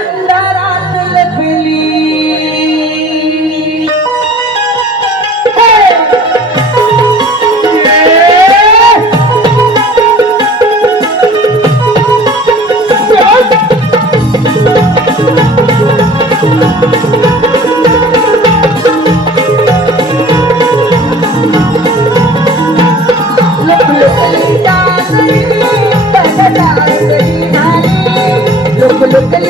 अंधारात लपली look, look, look.